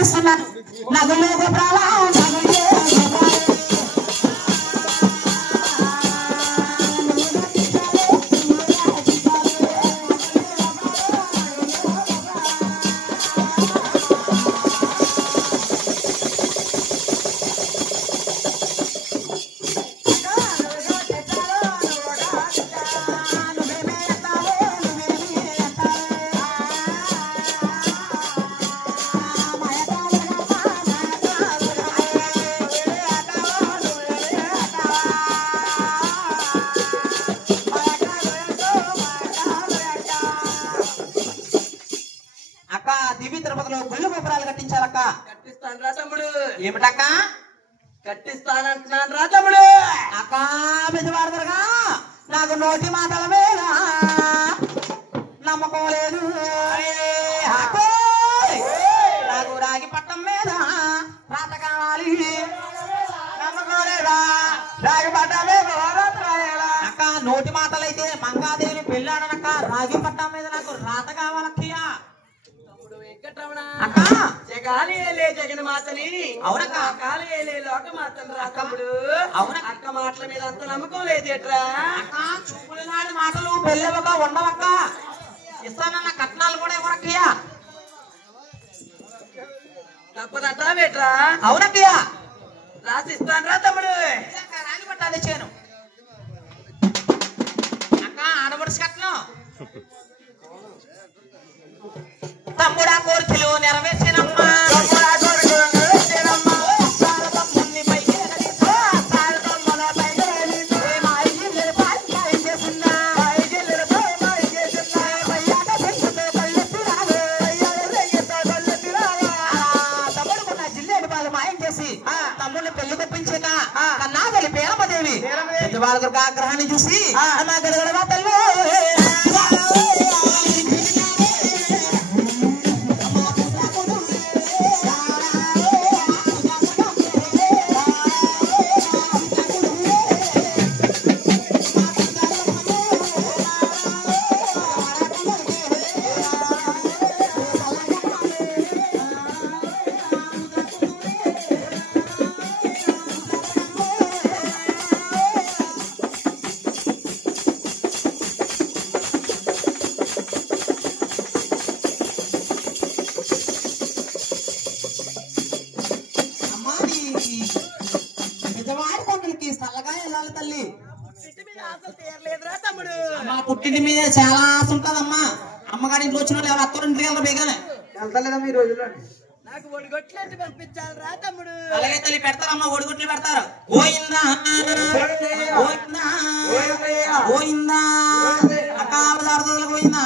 నడుస్తున్నాను నగులు గోపురాలా ఏమిటక్క కట్టిస్తానంటున్నాను రా తమ్ముడు. అక్క పెద్దవాడదురుగా నాకు నోటి మాటల మీద నమ్మకం లేదు నాకు రాగి పట్టం మీద రాత కావాలి నమ్మకం లేదా రాగి పట్టం మీద అక్క నోటి మాటలైతే మంగాదేవి పెళ్ళాడనక్క రాగి పట్టం మీద నాకు రాత కావాలక్కయ్యా అక్క జగాలేలే జగన్మాతని అవునక్క కాలేలే లోకమాతని రా తమ్ముడు. అవున అక్క మాటల మీద అంత నమ్మకం లేదేట్రా? అక్క చూపుల నాడు మాటలు పెళ్ళవక ఉండవక్క ఇస్తానన్న కట్నాలు కూడా ఇవ్వరక్కయ్యా తప్పదంటావేట్రా? అవునక్కయ్యా రాసిస్తాను రా తమ్ముడు. రాగి పట్టాలి చేను అక్క ఆడబడిసి కట్నం తమ్ముడా కోరికలు నెరవేర్చినమ్మా తమ్ముడిని పెళ్లి కొప్పించాక కన్నా తల్లి పేరమ్మదేవి వాళ్ళ ఆగ్రహాన్ని చూసి నా గడగడగా తల్లి పుట్టింటి మీద చాలా ఆశ ఉంటదమ్మా అమ్మగారి ఇంట్లో వచ్చిన వాళ్ళు ఎవరు అత్తరింటికి వెళ్ళరు బేగానే వెళ్తలేదా మీ రోజుల్లో? నాకు ఒడిగొట్లు పంపించాలి రా తమ్ముడు. అలాగే తల్లి పెడతారమ్మా ఒడిగొట్లు పెడతారు గోయిందా గోయిందా గోయిందా అకాల దారుదలు గోయిందా